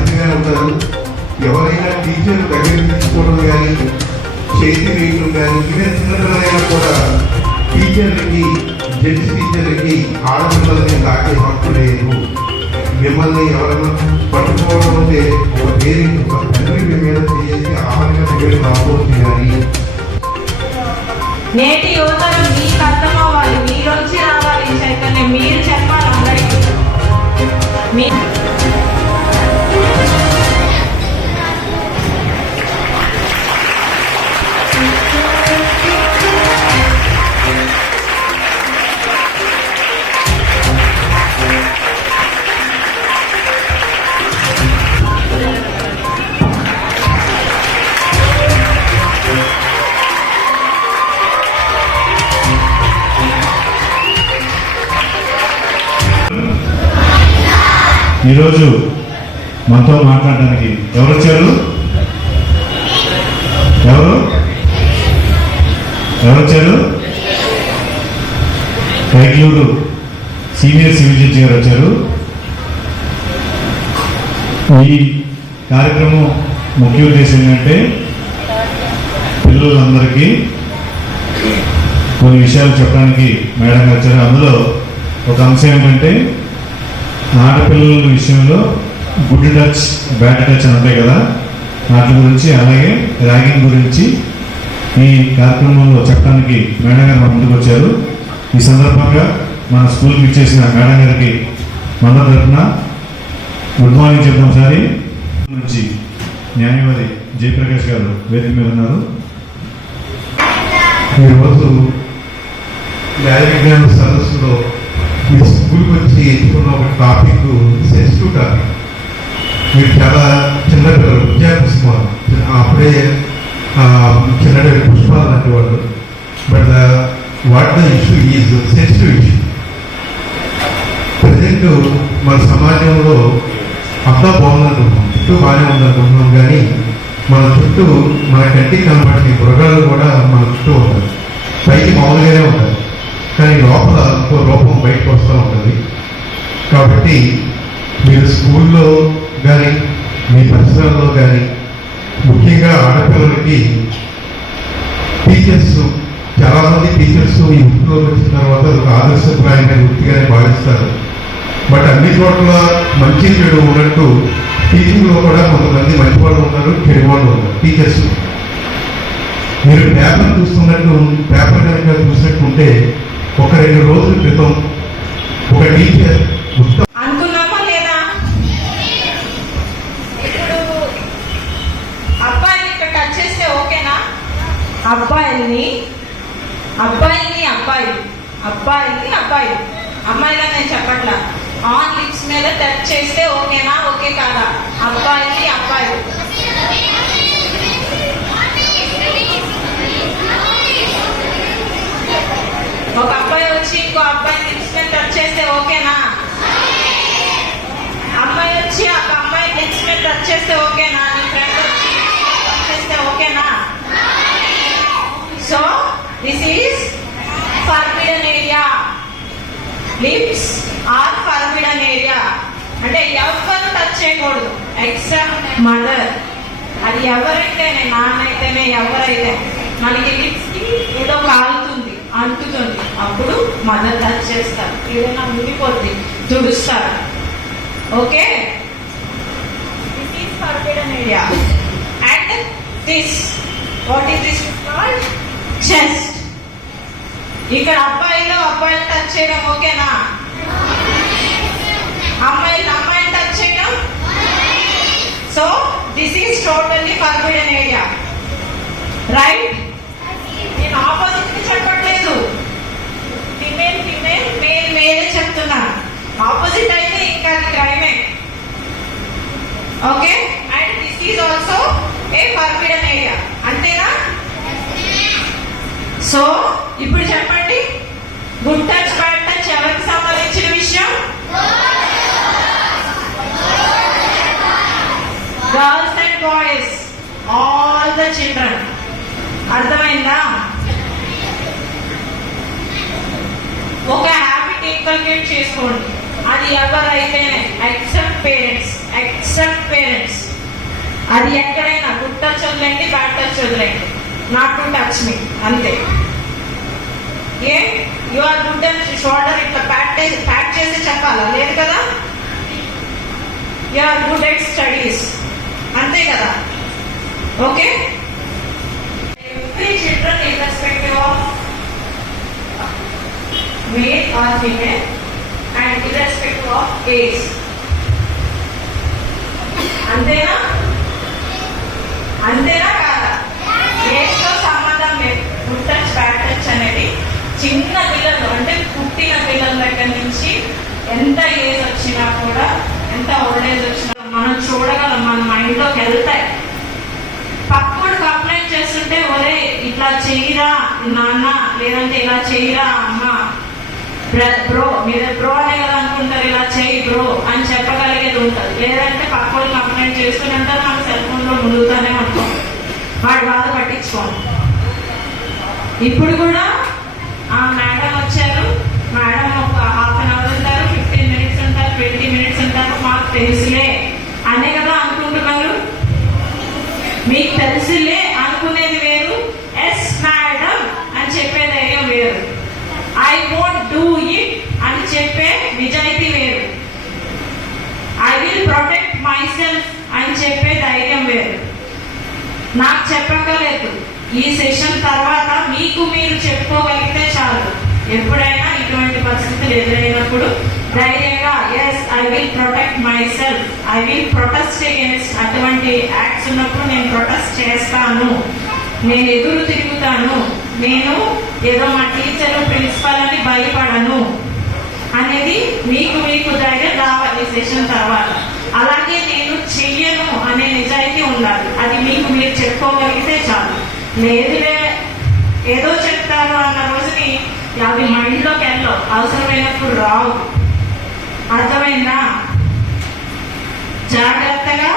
విషయంలో ఉంటారు ఎవరైనా టీచర్ దగ్గర తీసుకోవడం కానీ చేతి వేయడం కానీ ఇదే చిన్నపిల్లలైనా కూడా టీచర్లకి జెంట్స్ టీచర్లకి ఆడపిల్లలకి తాకే హక్కు లేదు. మిమ్మల్ని ఎవరైనా పట్టుకోవడం అంటే ఒక పేరెంట్ ఒక తండ్రి మీద చేసి ఆహారంగా దగ్గర రాబోతుంది కానీ నేటి యువతరం మీకు అర్థం అవ్వాలి మీరొచ్చి రావాలి ఈ చైతన్యం. మీరు చెప్పాలి అందరికీ. ఈరోజు మనతో మాట్లాడడానికి ఎవరు వచ్చారు? ఎవరు? ఎవరు వచ్చారు? బెంగళూరు సీనియర్ సివిల్ జడ్జి గారు వచ్చారు. ఈ కార్యక్రమం ముఖ్య ఉద్దేశం ఏంటంటే పిల్లలందరికీ కొన్ని విషయాలు చెప్పడానికి మేడం గారు వచ్చారు. అందులో ఒక అంశం ఏంటంటే ఆడపిల్లల విషయంలో గుడ్ టచ్ బ్యాడ్ టచ్ అని ఉంటాయి కదా వాటి గురించి అలాగే ర్యాగింగ్ గురించి ఈ కార్యక్రమంలో చెప్పడానికి మేడం గారు మా ముందుకు వచ్చారు. ఈ సందర్భంగా మన స్కూల్కి ఇచ్చేసిన మేడం గారికి మన తరఫున గుడ్ మార్నింగ్ చెప్తాం సారి. నుంచి న్యాయవాది జయప్రకాష్ గారు వేదిక మీద ఉన్నారు. ఈరోజు న్యాయ విజ్ఞాన సదస్సులో గురించి ఎంచుకున్న ఒక టాపిక్ సెన్సిటివ్ టాపిక్ మీరు చాలా చిన్నపిల్లలు విద్యా అప్పుడే చిన్నపిల్లలు పుష్పాలు లాంటి వాళ్ళు. But what the issue is sensitive issue present మన సమాజంలో అంతా బాగుందనుకుంటున్నాం చుట్టూ బాగానే ఉందనుకుంటున్నాం కానీ మన చుట్టూ మన కంటికి కనబడిన మృగాలు కూడా మన చుట్టూ ఉంటాయి. పైకి మామూలుగానే ఉంటాయి. కానీ లోపల ఇంకో రూపం బయటకు వస్తూ ఉంటుంది. కాబట్టి మీరు స్కూల్లో కానీ మీ పరిసరాల్లో కానీ ముఖ్యంగా ఆడపిల్లలకి టీచర్స్ చాలామంది టీచర్స్ ఈ వృత్తిలోకి వచ్చిన తర్వాత ఒక ఆదర్శప్రాయమైన వృత్తిగానే భావిస్తారు. బట్ అన్ని చోట్ల మంచి చెడు ఉన్నట్టు టీచింగ్లో కూడా కొంతమంది మంచి వాళ్ళు ఉన్నారు చెడు వాళ్ళు ఉన్నారు టీచర్స్ మీరు పేపర్ చూస్తున్నట్టు పేపర్ కనుక చూసినట్టు ఉంటే ఒక రెండు రోజుల క్రితం ఒక టీచర్ అనుకున్నామా లేదా? ఇప్పుడు అబ్బాయిని ఇక్కడ టచ్ చేస్తే ఓకేనా? అబ్బాయిల్ని అబ్బాయిని అబ్బాయి అబ్బాయిని అబ్బాయి. అమ్మాయిలా నేను చెప్పట్లా. ఆన్ లిప్స్ మీద టచ్ చేస్తే ఓకేనా? ఓకే కాదా? అబ్బాయిని అబ్బాయి ఒక అబ్బాయి వచ్చి ఇంకో అబ్బాయి లిప్స్ మీద టచ్ చేస్తే ఓకేనా అమ్మాయి వచ్చి ఒక అమ్మాయి లిప్స్ మీద టచ్ చేస్తే ఓకేనా నీ ఫ్రెండ్ వచ్చి టచ్ చేస్తే ఓకేనా so this is forbidden area lips are forbidden area అంటే ఎవరు టచ్ చేయకూడదు. ఎక్సెప్ట్ మదర్ అది ఎవరైతేనే నాన్న అయితేనే ఎవరైతే మనకి లిప్స్కి ఏదో కాలుతుంది అంటుతుంది. అప్పుడు మదర్ టచ్ చేస్తారు. ఏదైనా ఉండిపోద్ది తుడుస్తారు. Okay this area. Forbidden this, what is this called? Chest. ఇక్కడ అబ్బాయిలు అబ్బాయిలు టచ్ చేయడం ఓకేనా అమ్మాయిలు అమ్మాయిలు టచ్ చేయడం so this is totally forbidden area right నేను ఆపోజిట్కి చెప్పట్లేదు ఫిమేల్ ఫిమేల్ మేల్ మేలే చెప్తున్నాను ఆపోజిట్ అయితే ఇంకా అది క్రైమే okay and this is also a forbidden area అంతేనా సో ఇప్పుడు చెప్పండి. గుడ్ టచ్ బ్యాడ్ టచ్ ఎవరికి సంబంధించిన విషయం? Girls and boys all the children అర్థమైందా? ఒక హ్యాబిట్ ఇన్కల్కేట్ చేసుకోండి. అది ఎవరైతేనే ఎక్సెప్ట్ పేరెంట్స్ ఎక్సెప్ట్ పేరెంట్స్ అది ఎక్కడైనా గుడ్ టచ్ వదిలేండి బ్యాడ్ టచ్ వదిలేండి. నాట్ టు టచ్ మీ అంతే ఏ యు ఆర్ గుడ్ అని షోల్డర్ ఇట్లా ప్యాక్ ప్యాక్ చేసి చెప్పాలా? లేదు కదా? You are good at studies అంతే కదా? Okay? Every children irrespective of male or female and irrespective of age అంతేనా? అంతేనా కాదా ఏజ్తో సంబంధం లేదు గుడ్ టచ్ బ్యాడ్ టచ్ అనేది చిన్న పిల్లలు అంటే పుట్టిన పిల్లల దగ్గర నుంచి ఎంత ఏజ్ వచ్చినా కూడా ఎంత ఓల్డ్ ఏజ్ వచ్చినా మనం చూడగలం మన మైండ్లోకి వెళ్తాయి పక్కడు కంప్లైంట్ చేస్తుంటే ఒరే ఇట్లా చెయ్యిరా నాన్న? లేదంటే ఇలా చెయ్యిరా అమ్మ? బ్రో మీరు బ్రో అనే కదా అనుకుంటారు ఇలా చేయి బ్రో అని చెప్పగలిగేది ఉంటుంది. లేదంటే పక్కడు కంప్లైంట్ చేస్తూనే ఉంటారు మన సెల్ ఫోన్లో ముందుతానే ఉంటాం. వాడి బాధ పట్టించుకోండి ఇప్పుడు కూడా ఆ మేడం వచ్చారు మేడం ఒక హాఫ్ అన్ అవర్ ఉంటారు ఫిఫ్టీన్ మినిట్స్ ఉంటారు ట్వంటీ మినిట్స్ ఉంటారు మాకు తెలుసులే అనే కదా అనుకుంటున్నారు మీకు తెలుసులే అనుకునేది వేరు. ఎస్ మేడం అని చెప్పే ధైర్యం వేరు. ఐ వోంట్ డూ ఇట్ అని చెప్పే నిజాయితీ వేరు. I will protect myself అని చెప్పే ధైర్యం వేరు. నాకు చెప్పక్కర్లేదు. ఈ సెషన్ తర్వాత మీకు మీరు చెప్పుకోగలిగితే చాలు. ఎప్పుడైనా ఇటువంటి పరిస్థితులు ఎదురైనప్పుడు ధైర్యంగా yes I will protect myself I will protest against అటువంటి యాక్ట్స్ ఉన్నప్పుడు నేను ప్రొటెస్ట్ చేస్తాను. నేను ఎదురు తిరుగుతాను. నేను ఏదో మా టీచర్ ప్రిన్సిపల్ అని భయపడను. అనేది మీకు మీకు ధైర్యం రావాలి సెషన్ తర్వాత. అలాగే నేను చెయ్యను అనే నిజాయితీ ఉండాలి. అది మీకు మీరు చెప్పుకోగలిగితే చాలు. లేదులే ఏదో చెప్తారు అన్న రోజుని అవి మైండ్లోకి వెళ్ళవు. అవసరమైనప్పుడు రావు. అర్థమైందా? జాగ్రత్తగా